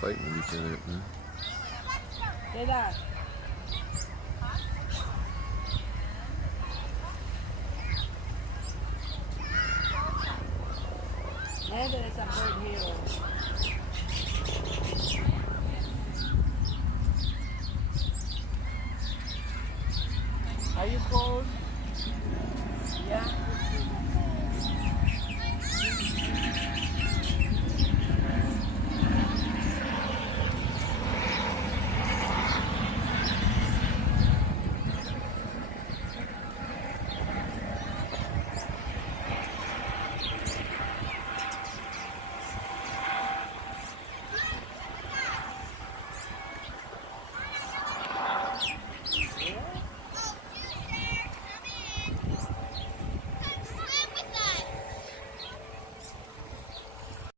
fighting with each other up there. Dada. Ayan, there's a bird here.